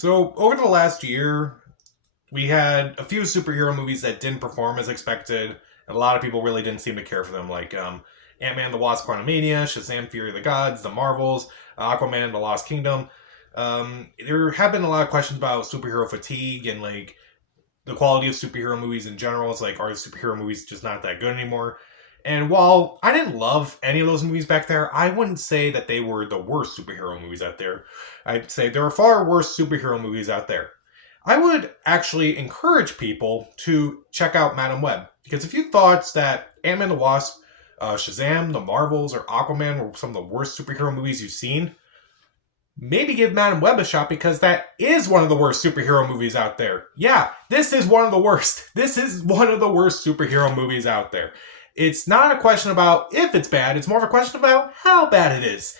So, over the last year, we had a few superhero movies that didn't perform as expected, and a lot of people really didn't seem to care for them, like Ant-Man the Wasp Quantumania, Shazam Fury of the Gods, The Marvels, Aquaman and the Lost Kingdom. There have been a lot of questions about superhero fatigue and like the quality of superhero movies in general. It's like, are superhero movies just not that good anymore? And while I didn't love any of those movies back there, I wouldn't say that they were the worst superhero movies out there. I'd say there are far worse superhero movies out there. I would actually encourage people to check out Madam Web, because if you thought that Ant-Man the Wasp, Shazam, The Marvels, or Aquaman were some of the worst superhero movies you've seen, maybe give Madam Web a shot, because that is one of the worst superhero movies out there. Yeah, this is one of the worst. This is one of the worst superhero movies out there. It's not a question about if it's bad, it's more of a question about how bad it is.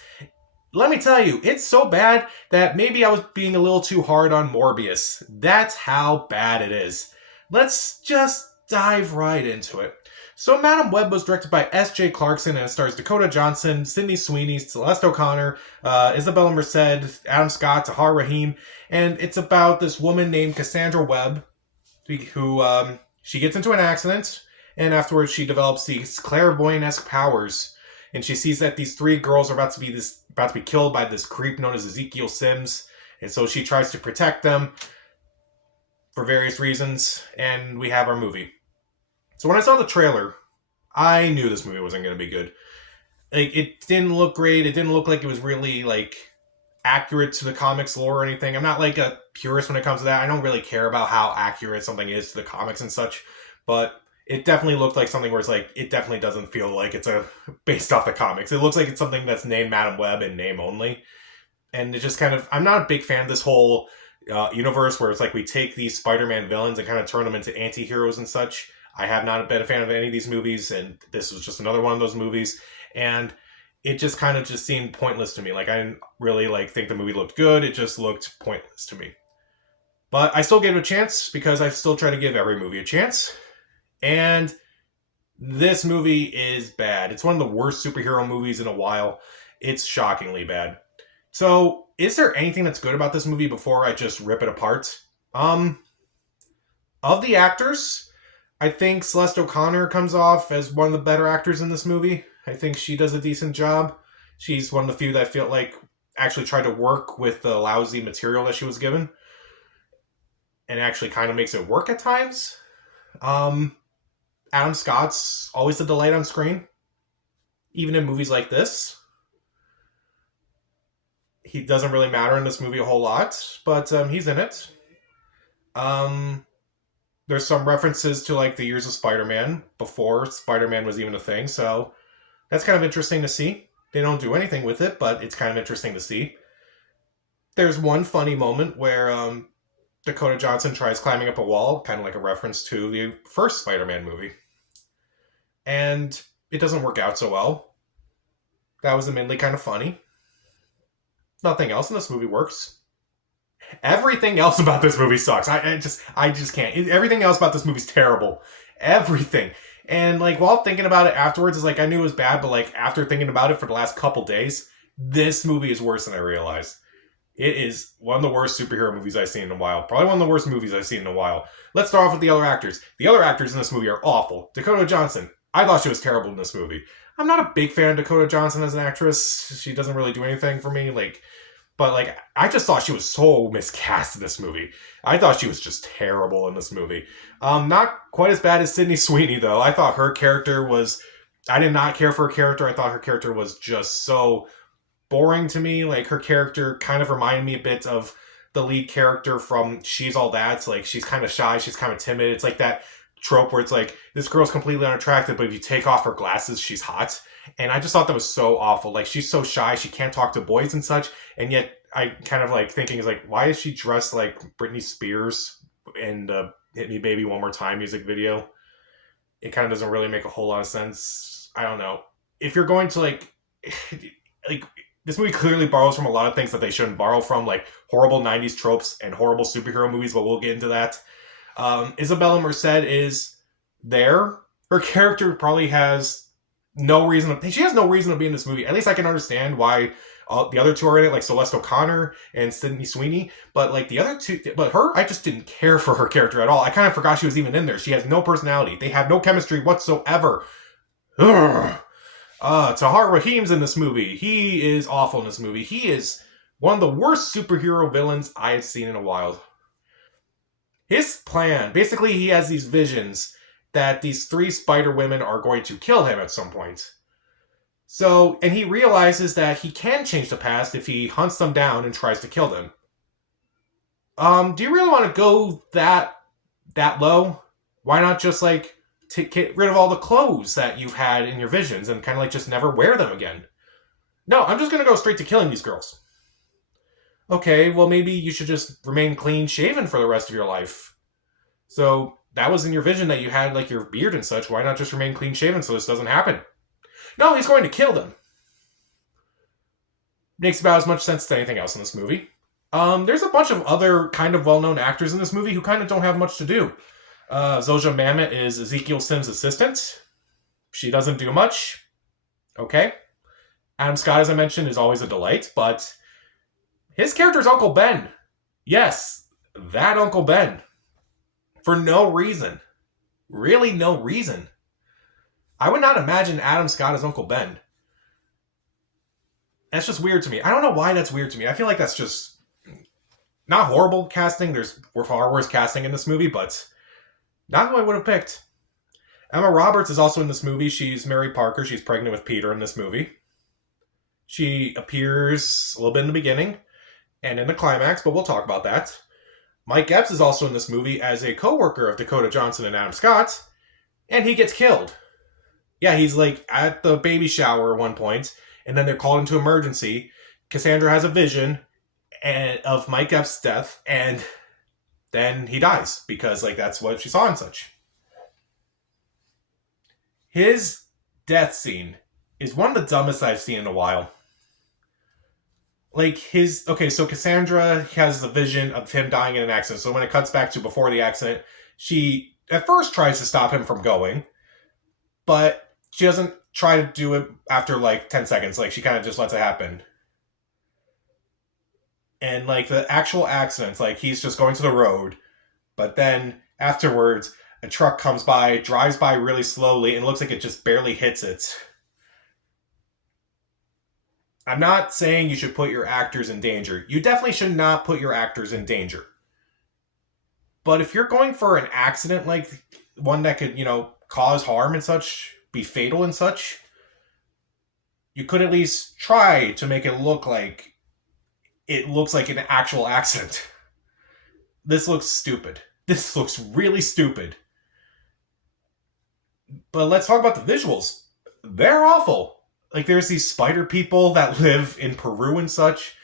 Let me tell you, it's so bad that maybe I was being a little too hard on Morbius. That's how bad it is. Let's just dive right into it. So, Madam Web was directed by S.J. Clarkson and it stars Dakota Johnson, Sydney Sweeney, Celeste O'Connor, Isabella Merced, Adam Scott, Tahar Rahim, and it's about this woman named Cassandra Webb, who she gets into an accident, and afterwards she develops these clairvoyant-esque powers, and she sees that these three girls are about to be killed by this creep known as Ezekiel Sims, and so she tries to protect them for various reasons, and we have our movie. So when I saw the trailer, I knew this movie wasn't going to be good. Like, it didn't look great. It didn't look like it was really like accurate to the comics lore or anything. I'm not like a purist when it comes to that. I don't really care about how accurate something is to the comics and such, but it definitely looked like something where it's like, it definitely doesn't feel like it's based off the comics. It looks like it's something that's named Madam Web and name only. And it just kind of, I'm not a big fan of this whole universe where it's like we take these Spider-Man villains and kind of turn them into anti-heroes and such. I have not been a fan of any of these movies, and this was just another one of those movies. And it just kind of just seemed pointless to me. Like, I didn't really like think the movie looked good. It just looked pointless to me. But I still gave it a chance because I still try to give every movie a chance. And this movie is bad. It's one of the worst superhero movies in a while. It's shockingly bad. So, is there anything that's good about this movie before I just rip it apart? Of the actors, I think Celeste O'Connor comes off as one of the better actors in this movie. I think she does a decent job. She's one of the few that I feel like actually tried to work with the lousy material that she was given. And actually kind of makes it work at times. Adam Scott's always a delight on screen. Even in movies like this. He doesn't really matter in this movie a whole lot, but he's in it. There's some references to like the years of Spider-Man before Spider-Man was even a thing, so that's kind of interesting to see. They don't do anything with it, but it's kind of interesting to see. There's one funny moment where Dakota Johnson tries climbing up a wall, kind of like a reference to the first Spider-Man movie. And it doesn't work out so well. That was admittedly kind of funny. Nothing else in this movie works. Everything else about this movie sucks. I just can't. Everything else about this movie's terrible. Everything. And like while thinking about it afterwards, it's like I knew it was bad, but like after thinking about it for the last couple days, this movie is worse than I realized. It is one of the worst superhero movies I've seen in a while. Probably one of the worst movies I've seen in a while. Let's start off with the other actors. The other actors in this movie are awful. Dakota Johnson. I thought she was terrible in this movie. I'm not a big fan of Dakota Johnson as an actress. She doesn't really do anything for me. But I just thought she was so miscast in this movie. I thought she was just terrible in this movie. Not quite as bad as Sydney Sweeney, though. I thought her character was... I did not care for her character. I thought her character was just so boring to me. Like, her character kind of reminded me a bit of the lead character from She's All That. It's like, she's kind of shy, she's kind of timid. It's like that trope where it's like, this girl's completely unattractive, but if you take off her glasses, she's hot. And I just thought that was so awful. Like, she's so shy, she can't talk to boys and such, and yet I kind of like thinking is like, why is she dressed like Britney Spears in the Hit Me Baby One More Time music video? It kind of doesn't really make a whole lot of sense. I don't know. If you're going to like this movie clearly borrows from a lot of things that they shouldn't borrow from, like horrible 90s tropes and horrible superhero movies, but we'll get into that. Isabella Merced is there. Her character probably has no reason. She has no reason to be in this movie. At least I can understand why The other two are in it, like Celeste O'Connor and Sydney Sweeney. But like the other two, but her, I just didn't care for her character at all. I kind of forgot she was even in there. She has no personality. They have no chemistry whatsoever. Ugh. Tahar Rahim's in this movie. He is awful in this movie. He is one of the worst superhero villains I have seen in a while. His plan, basically, he has these visions that these 3 spider women are going to kill him at some point. So, and he realizes that he can change the past if he hunts them down and tries to kill them. Do you really want to go that low? Why not just like get rid of all the clothes that you've had in your visions and kind of like just never wear them again? No, I'm just gonna go straight to killing these girls. Okay, well maybe you should just remain clean shaven for the rest of your life. So that was in your vision that you had like your beard and such. Why not just remain clean shaven so this doesn't happen? No, he's going to kill them. Makes about as much sense as anything else in this movie. There's a bunch of other kind of well-known actors in this movie who kind of don't have much to do. Zoja Mamet is Ezekiel Sims' assistant. She doesn't do much. Okay. Adam Scott, as I mentioned, is always a delight, but his character's Uncle Ben. Yes, that Uncle Ben. For no reason. Really no reason. I would not imagine Adam Scott as Uncle Ben. That's just weird to me. I don't know why that's weird to me. I feel like that's just not horrible casting. There's far worse casting in this movie, but not who I would have picked. Emma Roberts is also in this movie. She's Mary Parker. She's pregnant with Peter in this movie. She appears a little bit in the beginning and in the climax, but we'll talk about that. Mike Epps is also in this movie as a co-worker of Dakota Johnson and Adam Scott, and he gets killed. Yeah, he's like at the baby shower at one point, and then they're called into emergency. Cassandra has a vision of Mike Epps' death, and then he dies because like that's what she saw and such. His death scene is one of the dumbest I've seen in a while. Like so Cassandra has a vision of him dying in an accident. So when it cuts back to before the accident, she at first tries to stop him from going, but she doesn't try to do it after like 10 seconds. Like she kind of just lets it happen. And like the actual accidents, like he's just going to the road, but then afterwards a truck comes by, drives by really slowly, and looks like it just barely hits it. I'm not saying you should put your actors in danger. You definitely should not put your actors in danger. But if you're going for an accident like one that could, cause harm and such, be fatal and such, you could at least try to make it look like an actual accident. This looks stupid. This looks really stupid. But let's talk about the visuals. They're awful. Like, there's these spider people that live in Peru and such,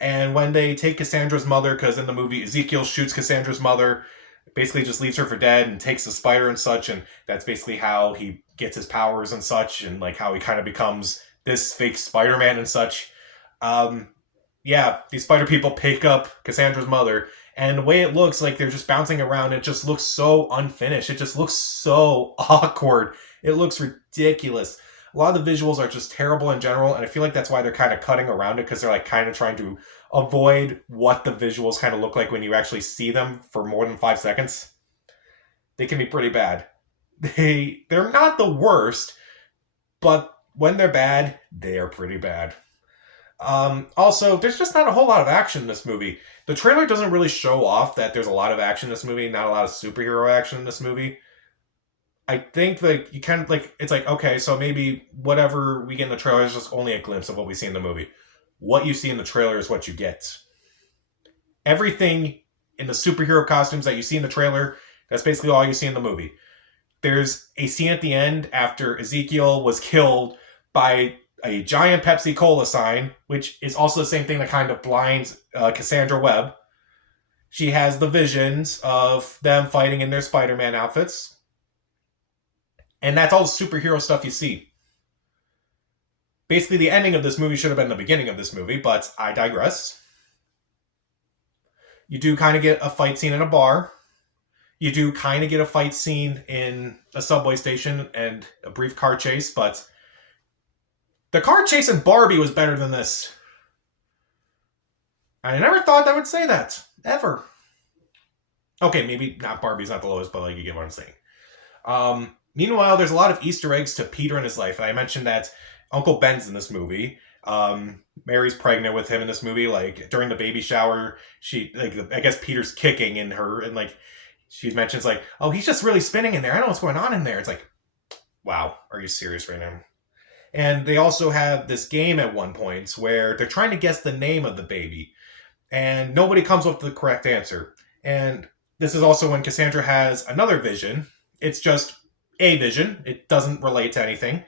and when they take Cassandra's mother, because in the movie Ezekiel shoots Cassandra's mother, basically just leaves her for dead and takes the spider and such, and that's basically how he gets his powers and such, and like how he kind of becomes this fake Spider-Man and such. These spider people pick up Cassandra's mother, and the way it looks like they're just bouncing around, it just looks so unfinished. It just looks so awkward. It looks ridiculous. A lot of the visuals are just terrible in general, and I feel like that's why they're kind of cutting around it, because they're like kind of trying to avoid what the visuals kind of look like when you actually see them for more than 5 seconds. They can be pretty bad. They're not the worst, but when they're bad, they are pretty bad. Also, there's just not a whole lot of action in this movie. The trailer doesn't really show off that there's a lot of action in this movie, not a lot of superhero action in this movie. I think that you kind of like, it's like, okay, so maybe whatever we get in the trailer is just only a glimpse of what we see in the movie. What you see in the trailer is what you get. Everything in the superhero costumes that you see in the trailer, that's basically all you see in the movie. There's a scene at the end after Ezekiel was killed by a giant Pepsi Cola sign, which is also the same thing that kind of blinds Cassandra Webb. She has the visions of them fighting in their Spider-Man outfits. And that's all the superhero stuff you see. Basically, the ending of this movie should have been the beginning of this movie, but I digress. You do kind of get a fight scene in a bar. You do kind of get a fight scene in a subway station and a brief car chase, but the car chase in Barbie was better than this. I never thought I would say that ever. Okay, maybe not Barbie's not the lowest, but like you get what I'm saying. Meanwhile, there's a lot of Easter eggs to Peter in his life. I mentioned that Uncle Ben's in this movie. Mary's pregnant with him in this movie. Like during the baby shower, she like I guess Peter's kicking in her, and like she mentions like, "Oh, he's just really spinning in there. I don't know what's going on in there." It's like, wow, are you serious right now? And they also have this game at one point where they're trying to guess the name of the baby, and nobody comes up with the correct answer. And this is also when Cassandra has another vision. It's just a vision, it doesn't relate to anything.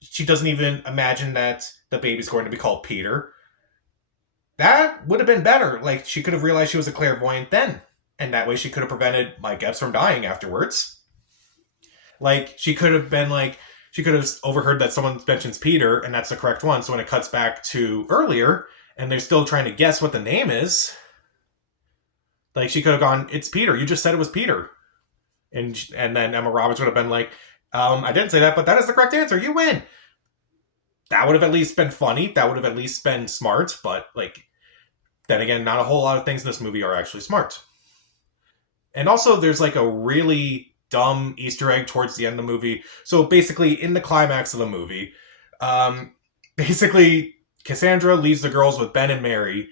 She doesn't even imagine that the baby's going to be called Peter. That would have been better. Like, she could have realized she was a clairvoyant then. And that way she could have prevented Mike Epps from dying afterwards. Like, she could have been like, she could have overheard that someone mentions Peter, and that's the correct one. So when it cuts back to earlier, and they're still trying to guess what the name is, like she could have gone, "It's Peter. You just said it was Peter," and then Emma Roberts would have been like, "I didn't say that, but that is the correct answer. You win." That would have at least been funny. That would have at least been smart. But like, then again, not a whole lot of things in this movie are actually smart. And also, there's like a really dumb Easter egg towards the end of the movie. So basically, in the climax of the movie, um, basically Cassandra leaves the girls with Ben and Mary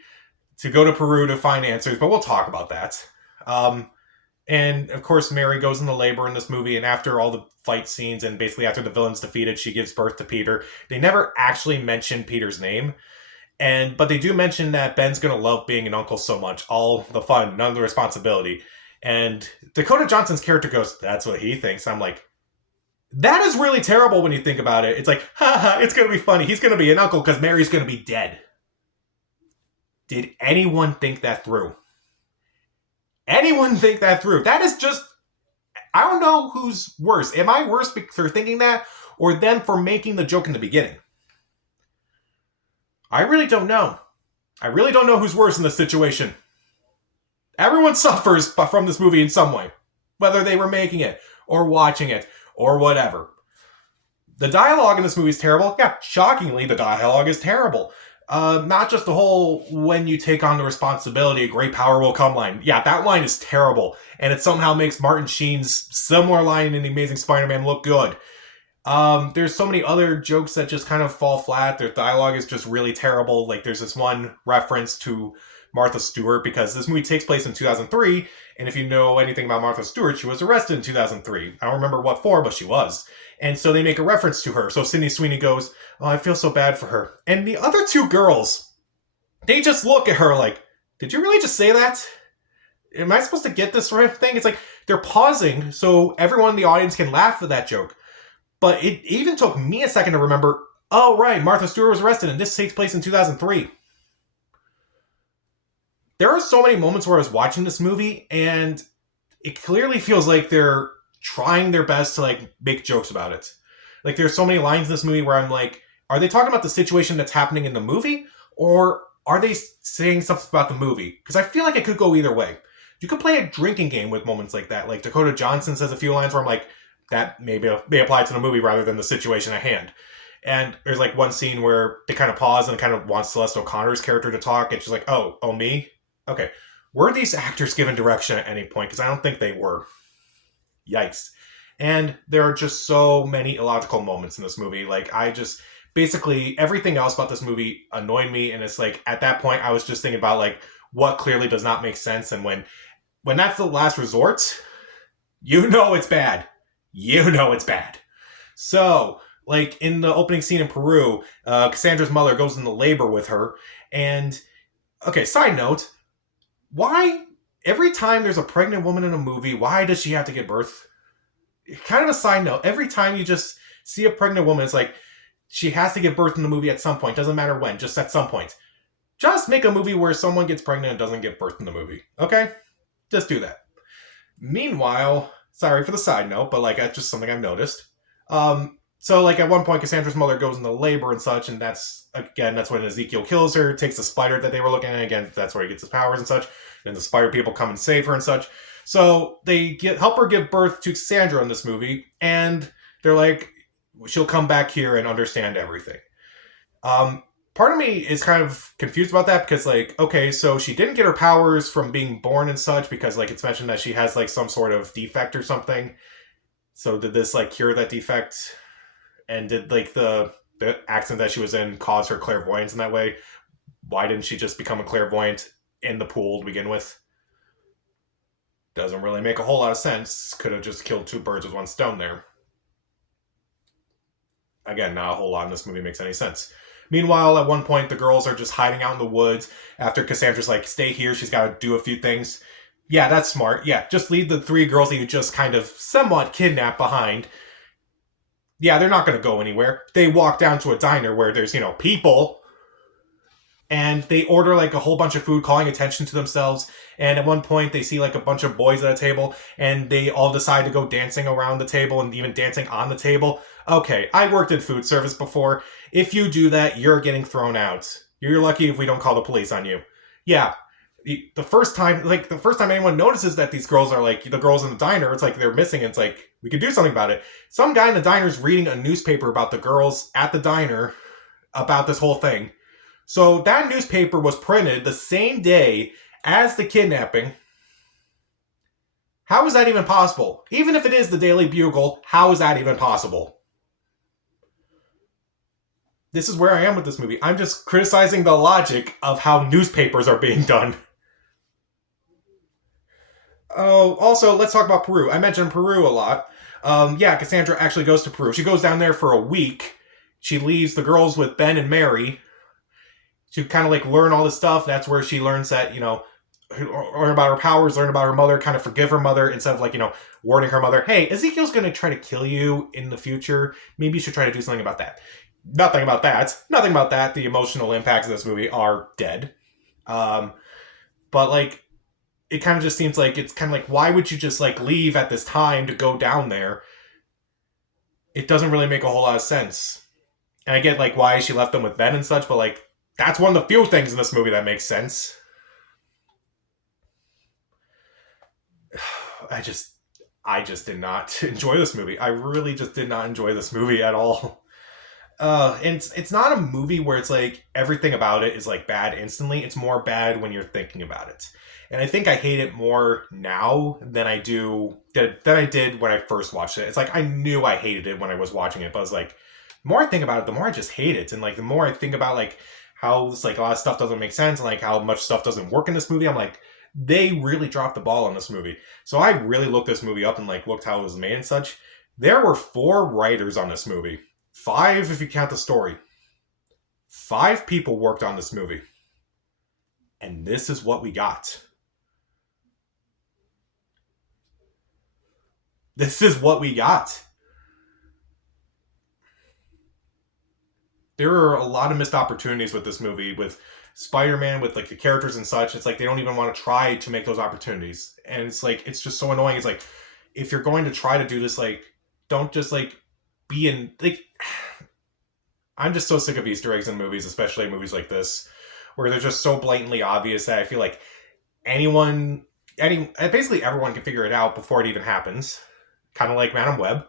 to go to Peru to find answers. But we'll talk about that. Um, And of course, Mary goes into labor in this movie, and after all the fight scenes, and basically after the villain's defeated, she gives birth to Peter. They never actually mention Peter's name, and but they do mention that Ben's gonna love being an uncle so much, all the fun, none of the responsibility. And Dakota Johnson's character goes, "That's what he thinks." I'm like, that is really terrible when you think about it. It's like, haha, it's gonna be funny. He's gonna be an uncle because Mary's gonna be dead. Did anyone think that through? Anyone think that through? That is just I don't know who's worse. Am I worse for thinking that, or them for making the joke in the beginning? I really don't know. I really don't know who's worse in this situation. Everyone suffers from this movie in some way, whether they were making it, or watching it, or whatever. The dialogue in this movie is terrible. Yeah, shockingly, the dialogue is terrible. Not just the whole "when you take on the responsibility, a great power will come" line. Yeah, that line is terrible, and it somehow makes Martin Sheen's similar line in The Amazing Spider-Man look good. There's so many other jokes that just kind of fall flat. Their dialogue is just really terrible. Like there's this one reference to Martha Stewart because this movie takes place in 2003, and if you know anything about Martha Stewart, she was arrested in 2003. I don't remember what for, but she was. And so they make a reference to her. So Sydney Sweeney goes, "Oh, I feel so bad for her." And the other two girls, they just look at her like, "Did you really just say that? Am I supposed to get this right thing?" It's like they're pausing so everyone in the audience can laugh at that joke. But it even took me a second to remember, oh, right, Martha Stewart was arrested, and this takes place in 2003. There are so many moments where I was watching this movie, and it clearly feels like they're trying their best to like make jokes about it. Like there's so many lines in this movie where I'm like, are they talking about the situation that's happening in the movie, or are they saying stuff about the movie? Because I feel like it could go either way. You could play a drinking game with moments like that. Like Dakota Johnson says a few lines where I'm like, that maybe may apply to the movie rather than the situation at hand. And there's like one scene where they kind of pause and kind of wants Celeste O'Connor's character to talk, and she's like, "Oh, me? Okay." Were these actors given direction at any point? Because I don't think they were. Yikes. And there are just so many illogical moments in this movie. Like, I just basically everything else about this movie annoyed me, and it's like at that point I was just thinking about like what clearly does not make sense, and when that's the last resort, you know it's bad. You know it's bad. So, like in the opening scene in Peru, Cassandra's mother goes into labor with her, and okay, side note, why every time there's a pregnant woman in a movie, why does she have to give birth? Kind of a side note, every time you just see a pregnant woman, it's like she has to give birth in the movie at some point. Doesn't matter when, just at some point. Just make a movie where someone gets pregnant and doesn't give birth in the movie. Okay? Just do that. Meanwhile, sorry for the side note, but like that's just something I've noticed. So like at one point, Cassandra's mother goes into labor and such, and that's when Ezekiel kills her, takes the spider that they were looking at. Again, that's where he gets his powers and such. And the spider people come and save her and such. So they help her give birth to Cassandra in this movie, and they're like, she'll come back here and understand everything. Um, part of me is kind of confused about that because, like, okay, so she didn't get her powers from being born and such because, like, it's mentioned that she has, like, some sort of defect or something. So did this, like, cure that defect? And did, like, the accident that she was in cause her clairvoyance in that way? Why didn't she just become a clairvoyant in the pool to begin with? Doesn't really make a whole lot of sense. Could have just killed two birds with one stone there. Again, not a whole lot in this movie makes any sense. Meanwhile, at one point, the girls are just hiding out in the woods after Cassandra's like, stay here, she's got to do a few things. Yeah, that's smart. Yeah, just leave the three girls that you just kind of somewhat kidnapped behind. Yeah, they're not going to go anywhere. They walk down to a diner where there's, people, and they order like a whole bunch of food, calling attention to themselves. And at one point, they see like a bunch of boys at a table, and they all decide to go dancing around the table and even dancing on the table. Okay, I worked in food service before. If you do that, you're getting thrown out. You're lucky if we don't call the police on you. Yeah, the first time anyone notices that these girls are like the girls in the diner, it's like they're missing. It's like we could do something about it. Some guy in the diner is reading a newspaper about the girls at the diner about this whole thing. So that newspaper was printed the same day as the kidnapping. How is that even possible? Even if it is the Daily Bugle, how is that even possible? This is where I am with this movie. I'm just criticizing the logic of how newspapers are being done. Oh, also, let's talk about Peru. I mentioned Peru a lot. Yeah, Cassandra actually goes to Peru. She goes down there for a week. She leaves the girls with Ben and Mary to kind of like learn all this stuff. That's where she learns that, learn about her powers, learn about her mother, kind of forgive her mother instead of like, warning her mother, hey, Ezekiel's going to try to kill you in the future. Maybe you should try to do something about that. Nothing about that. Nothing about that. The emotional impacts of this movie are dead. But like, it kind of just seems like it's kind of like, why would you just like leave at this time to go down there? It doesn't really make a whole lot of sense. And I get like why she left them with Ben and such, but like, that's one of the few things in this movie that makes sense. I just did not enjoy this movie. I really just did not enjoy this movie at all. And it's not a movie where it's like everything about it is like bad instantly. It's more bad when you're thinking about it. And I think I hate it more now than I did when I first watched it. It's like I knew I hated it when I was watching it, but I was like, the more I think about it, the more I just hate it. And like the more I think about like how this like a lot of stuff doesn't make sense and like how much stuff doesn't work in this movie, I'm like, they really dropped the ball on this movie. So I really looked this movie up and like looked how it was made and such. There were 4 writers on this movie. 5 if you count the story. 5 people worked on this movie. And this is what we got. This is what we got. There are a lot of missed opportunities with this movie, with Spider-Man, with like the characters and such. It's like they don't even want to try to make those opportunities. And it's like, it's just so annoying. It's like, if you're going to try to do this, like, don't just like be in, like, I'm just so sick of Easter eggs in movies, especially movies like this, where they're just so blatantly obvious that I feel like basically everyone can figure it out before it even happens. Kind of like Madam Web.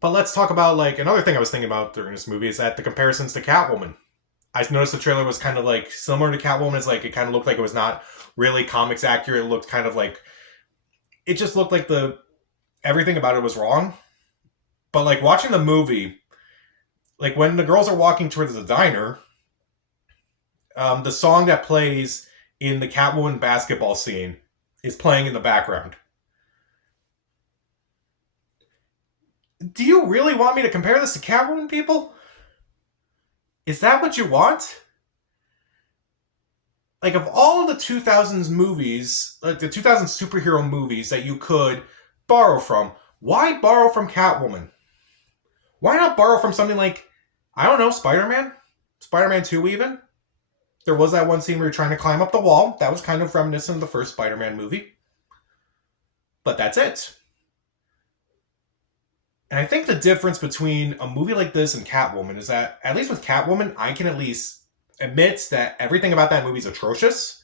But let's talk about like another thing I was thinking about during this movie is that the comparisons to Catwoman. I noticed the trailer was kind of like similar to Catwoman. It's like it kind of looked like it was not really comics accurate. It looked kind of like it just looked like everything about it was wrong. But like watching the movie, like when the girls are walking towards the diner, the song that plays in the Catwoman basketball scene is playing in the background. Do you really want me to compare this to Catwoman, people? Is that what you want? Like, of all the 2000s movies, like the 2000s superhero movies that you could borrow from, why borrow from Catwoman? Why not borrow from something like, I don't know, Spider-Man? Spider-Man 2 even? There was that one scene where you're trying to climb up the wall. That was kind of reminiscent of the first Spider-Man movie. But that's it. And I think the difference between a movie like this and Catwoman is that, at least with Catwoman, I can at least admit that everything about that movie is atrocious,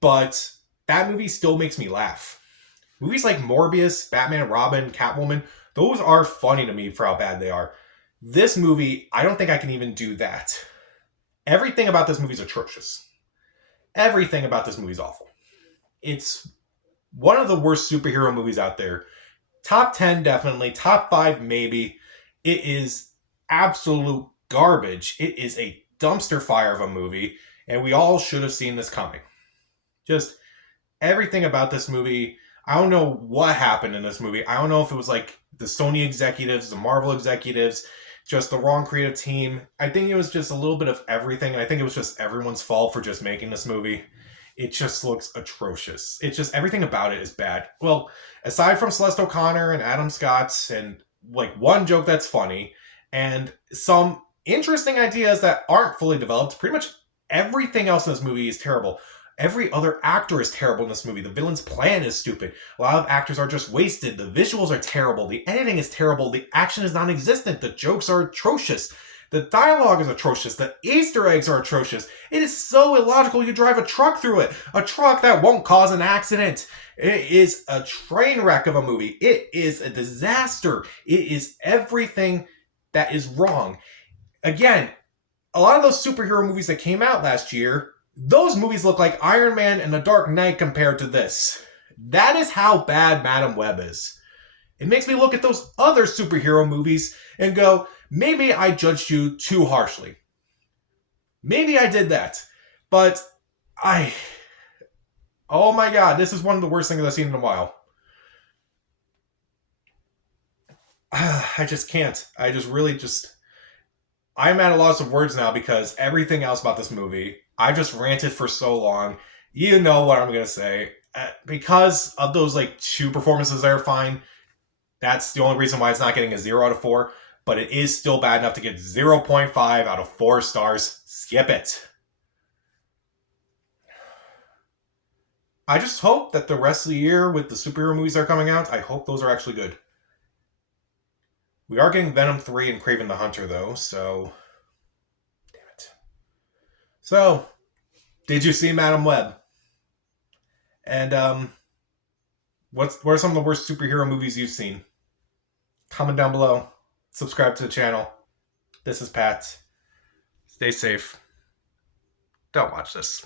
but that movie still makes me laugh. Movies like Morbius, Batman, Robin, Catwoman, those are funny to me for how bad they are. This movie, I don't think I can even do that. Everything about this movie is atrocious. Everything about this movie is awful. It's one of the worst superhero movies out there. Top 10, definitely. Top 5, maybe. It is absolute garbage. It is a dumpster fire of a movie, and we all should have seen this coming. Just everything about this movie. I don't know what happened in this movie. I don't know if it was like the Sony executives, the Marvel executives, just the wrong creative team. I think it was just a little bit of everything. And I think it was just everyone's fault for just making this movie. It just looks atrocious. It's just everything about it is bad. Well, aside from Celeste O'Connor and Adam Scott and like one joke that's funny and some interesting ideas that aren't fully developed, pretty much everything else in this movie is terrible. Every other actor is terrible in this movie. The villain's plan is stupid. A lot of actors are just wasted. The visuals are terrible. The editing is terrible. The action is non-existent. The jokes are atrocious. The dialogue is atrocious. The Easter eggs are atrocious. It is so illogical you drive a truck through it. A truck that won't cause an accident. It is a train wreck of a movie. It is a disaster. It is everything that is wrong. Again, a lot of those superhero movies that came out last year, those movies look like Iron Man and The Dark Knight compared to this. That is how bad Madam Web is. It makes me look at those other superhero movies and go, maybe I judged you too harshly. Maybe I did that. But oh my god, this is one of the worst things I've seen in a while. I just can't. I'm at a loss of words now because everything else about this movie, I just ranted for so long. You know what I'm going to say. Because of those like two performances that are fine, that's the only reason why it's not getting a 0 out of 4. But it is still bad enough to get 0.5 out of 4 stars. Skip it. I just hope that the rest of the year with the superhero movies that are coming out, I hope those are actually good. We are getting Venom 3 and Kraven the Hunter, though, so... Damn it. So, did you see Madam Web? And, what are some of the worst superhero movies you've seen? Comment down below. Subscribe to the channel. This is Pat. Stay safe. Don't watch this.